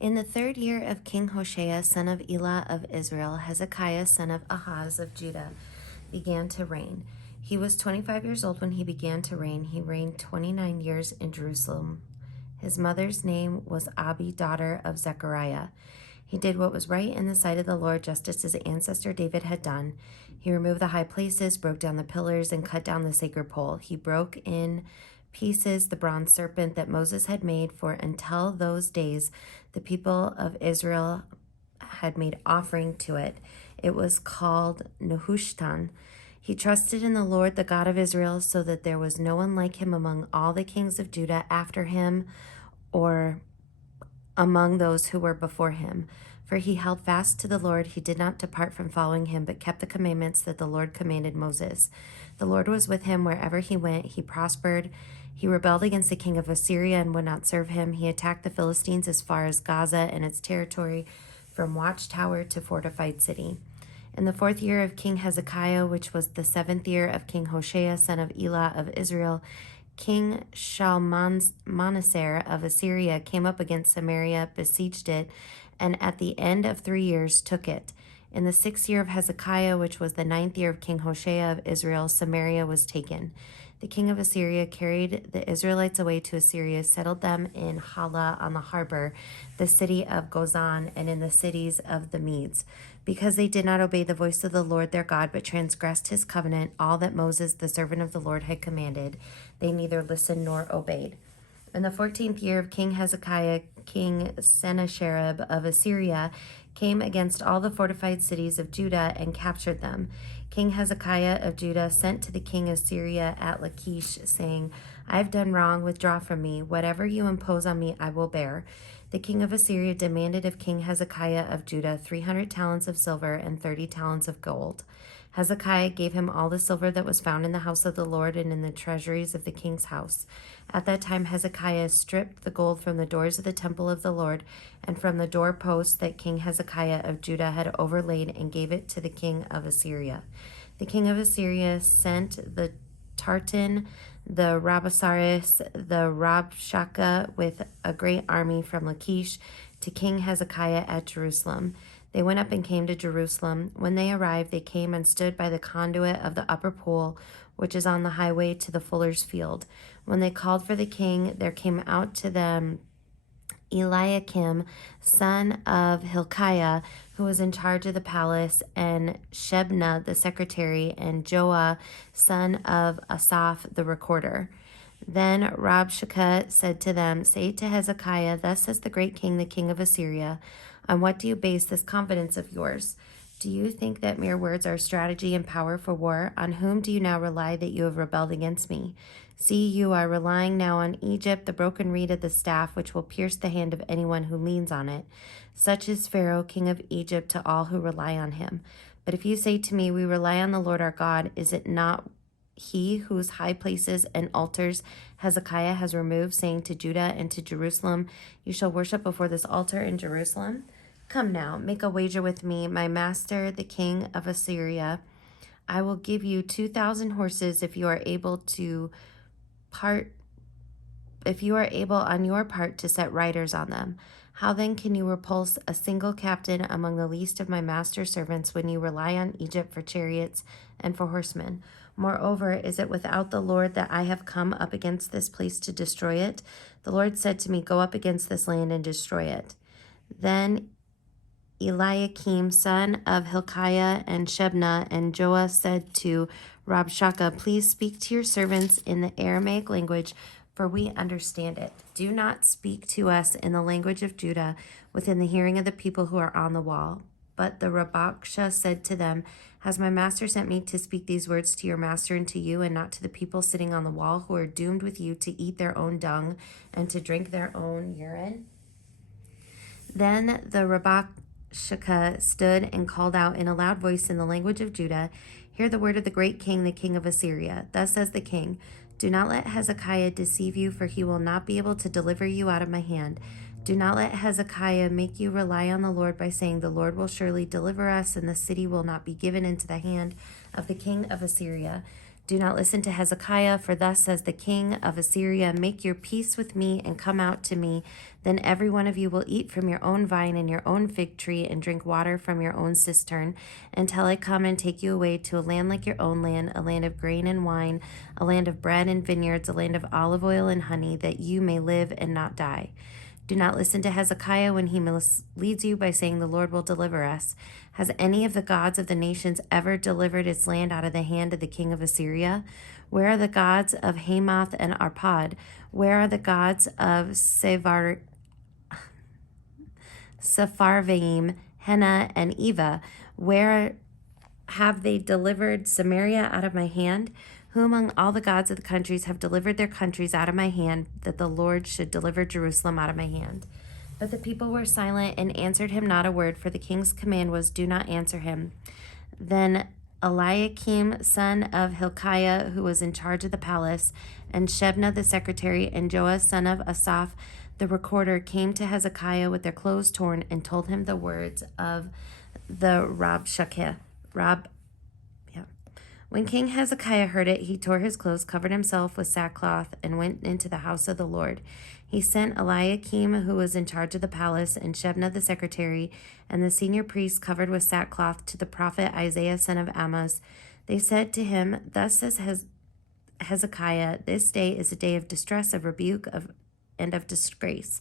In the 3rd year of King Hoshea, son of Elah of Israel, Hezekiah, son of Ahaz of Judah, began to reign. He was 25 years old when he began to reign. He reigned 29 years in Jerusalem. His mother's name was Abi, daughter of Zechariah. He did what was right in the sight of the Lord, just as his ancestor David had done. He removed the high places, broke down the pillars, and cut down the sacred pole. He broke in pieces the bronze serpent that Moses had made, for until those days the people of Israel had made offering to it. It was called Nehushtan. He trusted in the Lord, the God of Israel, so that there was no one like him among all the kings of Judah after him or among those who were before him. For he held fast to the Lord. He did not depart from following him, but kept the commandments that the Lord commanded Moses. The Lord was with him wherever he went. He prospered. He rebelled against the king of Assyria and would not serve him. He attacked the Philistines as far as Gaza and its territory, from watchtower to fortified city. In the 4th year of King Hezekiah, which was the 7th year of King Hoshea, son of Elah of Israel, King Shalmaneser of Assyria came up against Samaria, besieged it, and at the end of 3 years took it. In the 6th year of Hezekiah, which was the 9th year of King Hoshea of Israel, Samaria was taken. The king of Assyria carried the Israelites away to Assyria, settled them in Hala on the harbor, the city of Gozan, and in the cities of the Medes. Because they did not obey the voice of the Lord their God, but transgressed his covenant, all that Moses, the servant of the Lord, had commanded, they neither listened nor obeyed. In the 14th year of King Hezekiah, King Sennacherib of Assyria came against all the fortified cities of Judah and captured them. King Hezekiah of Judah sent to the king of Syria at Lachish, saying, I have done wrong, withdraw from me. Whatever you impose on me, I will bear. The king of Assyria demanded of King Hezekiah of Judah 300 talents of silver and 30 talents of gold. Hezekiah gave him all the silver that was found in the house of the Lord and in the treasuries of the king's house. At that time Hezekiah stripped the gold from the doors of the temple of the Lord and from the doorposts that King Hezekiah of Judah had overlaid, and gave it to the king of Assyria. The king of Assyria sent the Tartan, the Rabasaris, the Rabshakeh with a great army from Lachish to King Hezekiah at Jerusalem. They went up and came to Jerusalem. When they arrived, they came and stood by the conduit of the upper pool, which is on the highway to the fuller's field. When they called for the king, there came out to them Eliakim, son of Hilkiah, who was in charge of the palace, and Shebna, the secretary, and Joah, son of Asaph, the recorder. Then Rabshakeh said to them, Say to Hezekiah, Thus says the great king, the king of Assyria, on what do you base this confidence of yours? Do you think that mere words are strategy and power for war? On whom do you now rely that you have rebelled against me? See, you are relying now on Egypt, the broken reed of the staff, which will pierce the hand of anyone who leans on it. Such is Pharaoh, king of Egypt, to all who rely on him. But if you say to me, We rely on the Lord our God, is it not he whose high places and altars Hezekiah has removed, saying to Judah and to Jerusalem, You shall worship before this altar in Jerusalem? Come now, make a wager with me, my master, the king of Assyria. I will give you 2,000 horses if you are able on your part to set riders on them. How then can you repulse a single captain among the least of my master's servants when you rely on Egypt for chariots and for horsemen? Moreover, is it without the Lord that I have come up against this place to destroy it? The Lord said to me, Go up against this land and destroy it. Then Eliakim, son of Hilkiah, and Shebna, and Joah said to Rabshakeh, Please speak to your servants in the Aramaic language, for we understand it. Do not speak to us in the language of Judah within the hearing of the people who are on the wall. But the Rabaksha said to them, Has my master sent me to speak these words to your master and to you, and not to the people sitting on the wall who are doomed with you to eat their own dung and to drink their own urine? Then the Rabshakeh stood and called out in a loud voice in the language of Judah, Hear the word of the great king, the king of Assyria. Thus says the king, Do not let Hezekiah deceive you, for he will not be able to deliver you out of my hand. Do not let Hezekiah make you rely on the Lord by saying, The Lord will surely deliver us, and the city will not be given into the hand of the king of Assyria. Do not listen to Hezekiah, for thus says the king of Assyria, make your peace with me and come out to me. Then every one of you will eat from your own vine and your own fig tree and drink water from your own cistern until I come and take you away to a land like your own land, a land of grain and wine, a land of bread and vineyards, a land of olive oil and honey, that you may live and not die. Do not listen to Hezekiah when he misleads you by saying the Lord will deliver us. Has any of the gods of the nations ever delivered its land out of the hand of the king of Assyria? Where are the gods of Hamath and Arpad? Where are the gods of Sepharvaim, Hena, and Eva? Where have they delivered Samaria out of my hand? Who among all the gods of the countries have delivered their countries out of my hand, that the Lord should deliver Jerusalem out of my hand? But the people were silent and answered him not a word, for the king's command was, do not answer him. Then Eliakim, son of Hilkiah, who was in charge of the palace, and Shebna the secretary, and Joah, son of Asaph the recorder, came to Hezekiah with their clothes torn and told him the words of the Rabshakeh. When King Hezekiah heard it, he tore his clothes, covered himself with sackcloth, and went into the house of the Lord. He sent Eliakim, who was in charge of the palace, and Shebna the secretary, and the senior priest covered with sackcloth to the prophet Isaiah son of Amoz. They said to him, thus says Hezekiah, this day is a day of distress, of rebuke, and of disgrace.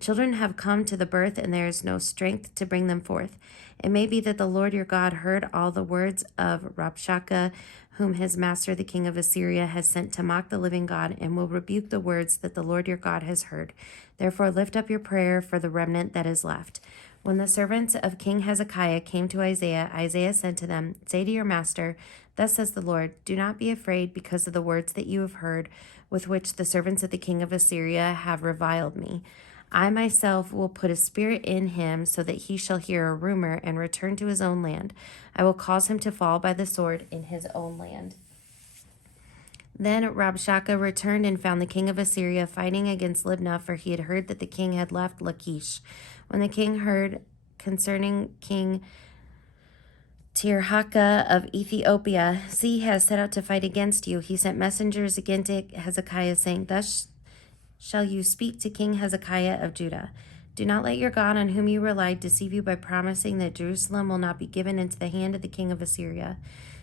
Children have come to the birth, and there is no strength to bring them forth. It may be that the Lord your God heard all the words of Rabshakeh, whom his master the king of Assyria has sent to mock the living God, and will rebuke the words that the Lord your God has heard. Therefore lift up your prayer for the remnant that is left. When the servants of King Hezekiah came to Isaiah, Isaiah said to them, say to your master, thus says the Lord, do not be afraid because of the words that you have heard, with which the servants of the king of Assyria have reviled me. I myself will put a spirit in him so that he shall hear a rumor and return to his own land. I will cause him to fall by the sword in his own land. Then Rabshakeh returned and found the king of Assyria fighting against Libnah, for he had heard that the king had left Lachish. When the king heard concerning King Tirhakah of Ethiopia, see, he has set out to fight against you, he sent messengers again to Hezekiah, saying, thus shall you speak to King Hezekiah of Judah. Do not let your God on whom you relied deceive you by promising that Jerusalem will not be given into the hand of the king of Assyria.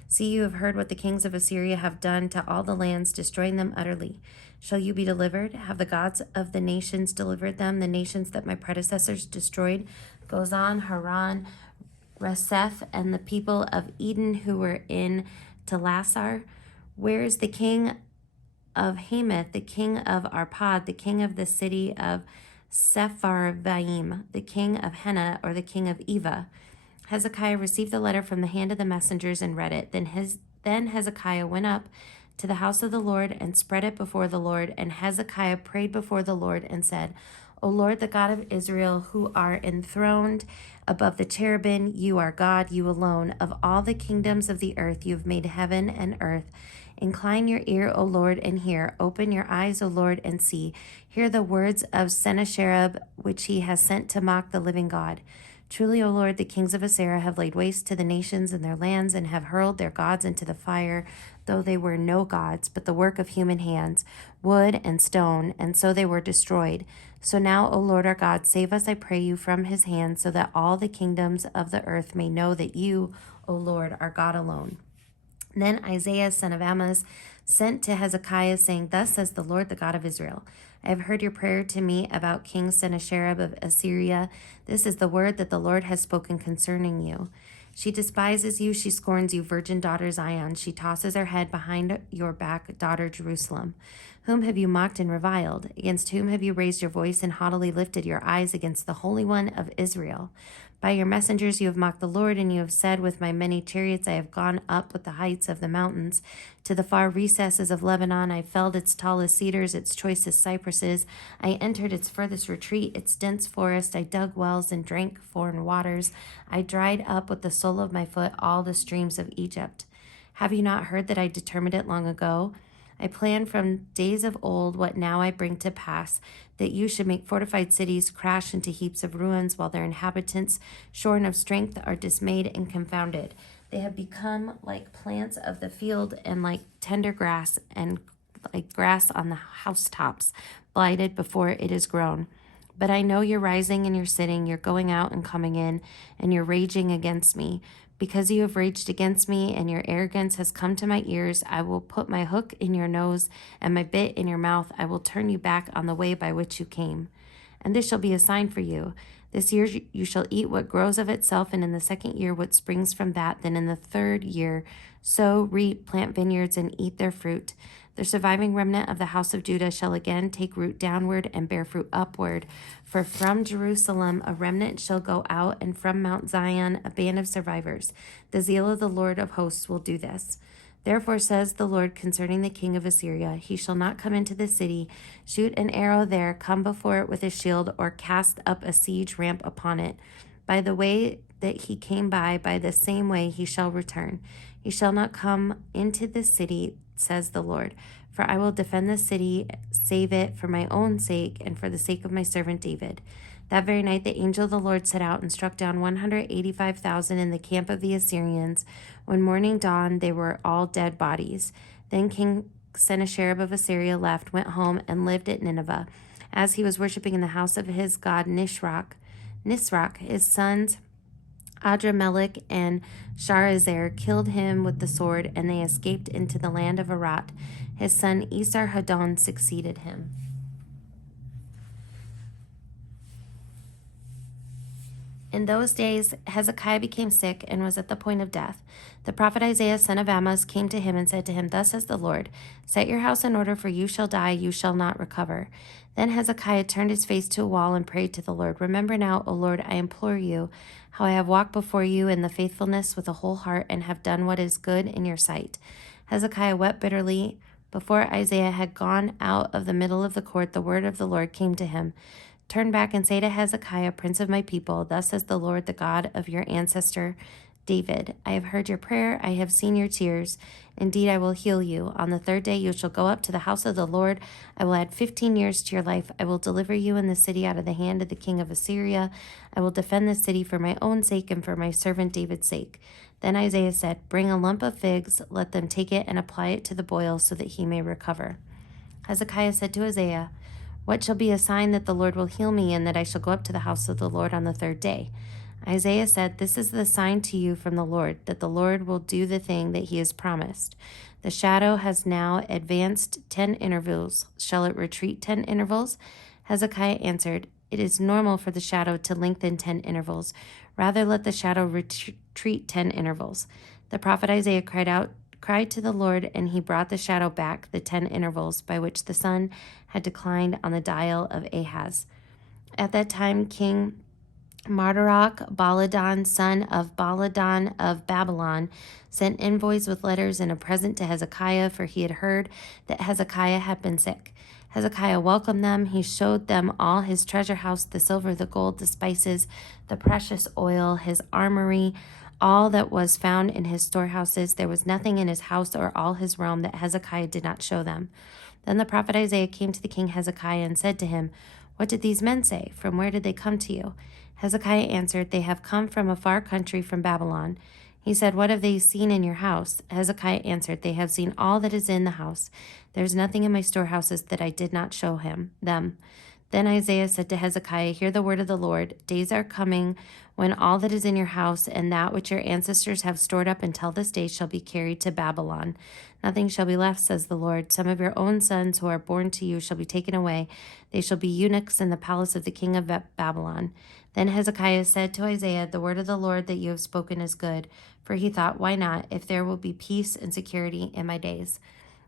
See, you have heard what the kings of Assyria have done to all the lands, destroying them utterly. Shall you be delivered? Have the gods of the nations delivered them, the nations that my predecessors destroyed? Gozan, Haran, Reseph, and the people of Eden who were in Telassar? Where is the king of Hamath, the king of Arpad, the king of the city of Sepharvaim, the king of Hena, or the king of Eva? Hezekiah received the letter from the hand of the messengers and read it. Then Hezekiah went up to the house of the Lord and spread it before the Lord. And Hezekiah prayed before the Lord and said, O Lord, the God of Israel, who are enthroned above the cherubim, you are God, you alone. Of all the kingdoms of the earth, you have made heaven and earth. Incline your ear, O Lord, and hear. Open your eyes, O Lord, and see. Hear the words of Sennacherib, which he has sent to mock the living God. Truly, O Lord, the kings of Assyria have laid waste to the nations and their lands, and have hurled their gods into the fire, though they were no gods, but the work of human hands, wood and stone, and so they were destroyed. So now, O Lord our God, save us, I pray you, from his hand, so that all the kingdoms of the earth may know that you, O Lord, are God alone. Then Isaiah, son of Amoz, sent to Hezekiah, saying, thus says the Lord, the God of Israel, I have heard your prayer to me about King Sennacherib of Assyria. This is the word that the Lord has spoken concerning you. She despises you, she scorns you, virgin daughter Zion. She tosses her head behind your back, daughter Jerusalem. Whom have you mocked and reviled? Against whom have you raised your voice and haughtily lifted your eyes? Against the Holy One of Israel. By your messengers you have mocked the Lord, and you have said, with my many chariots I have gone up with the heights of the mountains. To the far recesses of Lebanon I felled its tallest cedars, its choicest cypresses. I entered its furthest retreat, its dense forest. I dug wells and drank foreign waters. I dried up with the sole of my foot all the streams of Egypt. Have you not heard that I determined it long ago? I planned from days of old what now I bring to pass, that you should make fortified cities crash into heaps of ruins, while their inhabitants, shorn of strength, are dismayed and confounded. They have become like plants of the field and like tender grass and like grass on the housetops, blighted before it is grown. But I know you're rising and you're sitting, you're going out and coming in, and you're raging against me. Because you have raged against me and your arrogance has come to my ears, I will put my hook in your nose and my bit in your mouth. I will turn you back on the way by which you came. And this shall be a sign for you. This year you shall eat what grows of itself, and in the second year what springs from that. Then in the third year sow, reap, plant vineyards, and eat their fruit. The surviving remnant of the house of Judah shall again take root downward and bear fruit upward. For from Jerusalem a remnant shall go out, and from Mount Zion a band of survivors. The zeal of the Lord of hosts will do this. Therefore says the Lord concerning the king of Assyria, he shall not come into the city, shoot an arrow there, come before it with a shield, or cast up a siege ramp upon it. By the way that he came by the same way he shall return. He shall not come into the city, says the Lord. For I will defend the city, save it for my own sake, and for the sake of my servant David. That very night the angel of the Lord set out and struck down 185,000 in the camp of the Assyrians. When morning dawned, they were all dead bodies. Then King Sennacherib of Assyria left, went home, and lived at Nineveh. As he was worshiping in the house of his god Nisroch, his sons Adramelech and Sharezer killed him with the sword, and they escaped into the land of Arat. His son Esarhaddon succeeded him. In those days, Hezekiah became sick and was at the point of death. The prophet Isaiah, son of Amoz, came to him and said to him, Thus says the Lord, set your house in order, for you shall die, you shall not recover. Then Hezekiah turned his face to a wall and prayed to the Lord, Remember now, O Lord, I implore you, how I have walked before you in the faithfulness with a whole heart and have done what is good in your sight. Hezekiah wept bitterly. Before Isaiah had gone out of the middle of the court, the word of the Lord came to him. Turn back and say to Hezekiah, Prince of my people, Thus says the Lord, the God of your ancestor David, I have heard your prayer, I have seen your tears. Indeed, I will heal you. On the third day you shall go up to the house of the Lord. I will add 15 years to your life. I will deliver you and the city out of the hand of the king of Assyria. I will defend the city for my own sake and for my servant David's sake. Then Isaiah said, Bring a lump of figs, let them take it and apply it to the boil so that he may recover. Hezekiah said to Isaiah, What shall be a sign that the Lord will heal me and that I shall go up to the house of the Lord on the third day? Isaiah said, This is the sign to you from the Lord, that the Lord will do the thing that he has promised. The shadow has now advanced 10 intervals. Shall it retreat 10 intervals? Hezekiah answered, It is normal for the shadow to lengthen 10 intervals. Rather let the shadow retreat 10 intervals. The prophet Isaiah cried to the Lord, and he brought the shadow back, the 10 intervals by which the sun had declined on the dial of Ahaz. At that time, King Mardorak Baladan, son of Baladan of Babylon, sent envoys with letters and a present to Hezekiah, for he had heard that Hezekiah had been sick. Hezekiah welcomed them. He showed them all his treasure house, the silver, the gold, the spices, the precious oil, his armory, all that was found in his storehouses. There was nothing in his house or all his realm that Hezekiah did not show them. Then the prophet Isaiah came to the king Hezekiah and said to him, What did these men say? From where did they come to you? Hezekiah answered, They have come from a far country, from Babylon. He said, What have they seen in your house? Hezekiah answered, They have seen all that is in the house. There is nothing in my storehouses that I did not show them. Then Isaiah said to Hezekiah, Hear the word of the Lord. Days are coming when all that is in your house and that which your ancestors have stored up until this day shall be carried to Babylon. Nothing shall be left, says the Lord. Some of your own sons who are born to you shall be taken away. They shall be eunuchs in the palace of the king of Babylon. Then Hezekiah said to Isaiah, The word of the Lord that you have spoken is good. For he thought, Why not, if there will be peace and security in my days?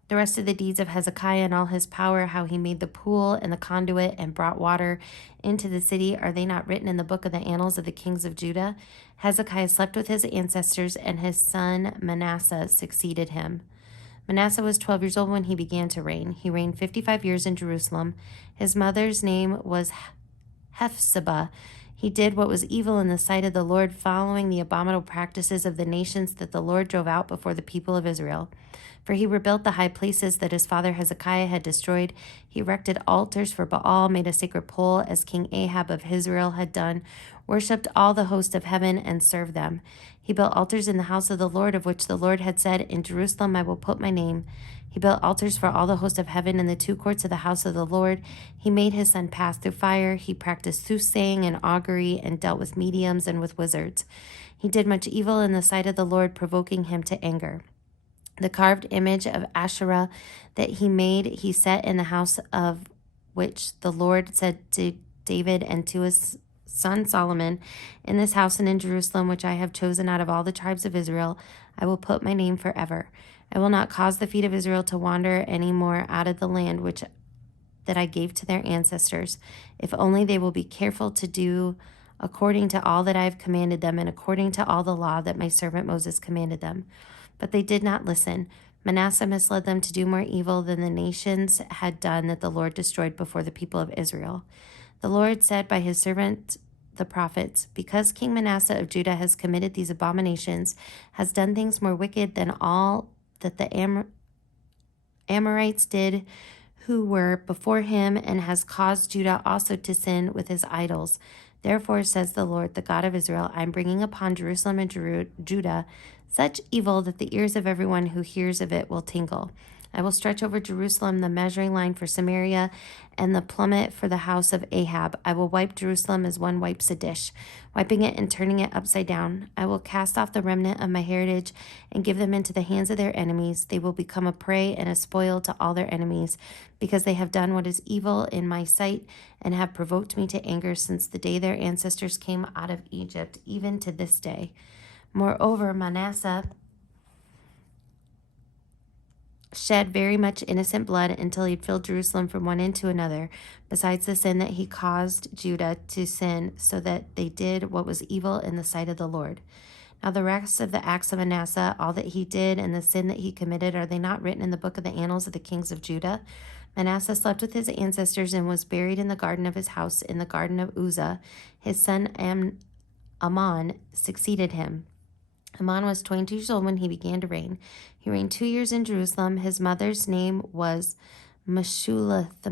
The rest of the deeds of Hezekiah and all his power, how he made the pool and the conduit and brought water into the city, are they not written in the book of the annals of the kings of Judah? Hezekiah slept with his ancestors, and his son Manasseh succeeded him. Manasseh was 12 years old when he began to reign. He reigned 55 years in Jerusalem. His mother's name was Hephzibah. He did what was evil in the sight of the Lord, following the abominable practices of the nations that the Lord drove out before the people of Israel. For he rebuilt the high places that his father Hezekiah had destroyed. He erected altars for Baal, made a sacred pole, as King Ahab of Israel had done, worshipped all the host of heaven, and served them. He built altars in the house of the Lord, of which the Lord had said, In Jerusalem I will put my name. He built altars for all the host of heaven in the two courts of the house of the Lord. He made his son pass through fire. He practiced soothsaying and augury, and dealt with mediums and with wizards. He did much evil in the sight of the Lord, provoking him to anger. The carved image of Asherah that he made, he set in the house of which the Lord said to David and to his son Solomon, In this house and in Jerusalem, which I have chosen out of all the tribes of Israel, I will put my name forever. I will not cause the feet of Israel to wander any more out of the land that I gave to their ancestors, if only they will be careful to do according to all that I have commanded them, and according to all the law that my servant Moses commanded them. But they did not listen. Manasseh misled them to do more evil than the nations had done that the Lord destroyed before the people of Israel. The Lord said by his servant the prophets, Because King Manasseh of Judah has committed these abominations, has done things more wicked than all that the Amorites did who were before him, and has caused Judah also to sin with his idols. Therefore, says the Lord, the God of Israel, I am bringing upon Jerusalem and Judah such evil that the ears of everyone who hears of it will tingle. I will stretch over Jerusalem the measuring line for Samaria and the plummet for the house of Ahab. I will wipe Jerusalem as one wipes a dish, wiping it and turning it upside down. I will cast off the remnant of my heritage and give them into the hands of their enemies. They will become a prey and a spoil to all their enemies, because they have done what is evil in my sight and have provoked me to anger since the day their ancestors came out of Egypt, even to this day. Moreover, Manasseh shed very much innocent blood until he had filled Jerusalem from one end to another, besides the sin that he caused Judah to sin, so that they did what was evil in the sight of the Lord. Now the rest of the acts of Manasseh, all that he did, and the sin that he committed, are they not written in the book of the annals of the kings of Judah? Manasseh slept with his ancestors and was buried in the garden of his house, in the garden of Uzzah. His son Amon succeeded him. Amon was 22 years old when he began to reign. He reigned 2 years in Jerusalem. His mother's name was Meshulameth,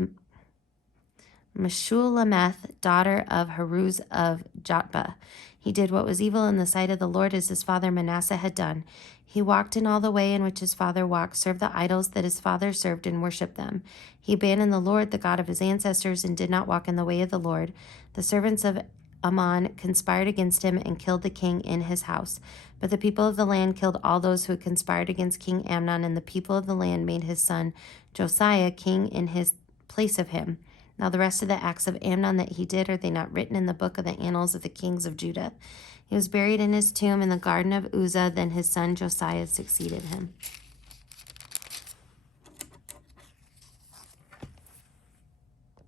daughter of Haruz of Jotbah. He did what was evil in the sight of the Lord, as his father Manasseh had done. He walked in all the way in which his father walked, served the idols that his father served, and worshipped them. He abandoned the Lord, the God of his ancestors, and did not walk in the way of the Lord. The servants of Amon conspired against him and killed the king in his house. But the people of the land killed all those who had conspired against King Amnon, and the people of the land made his son Josiah king in his place of him. Now the rest of the acts of Amnon that he did, are they not written in the book of the annals of the kings of Judah? He was buried in his tomb in the garden of Uzzah. Then his son Josiah succeeded him.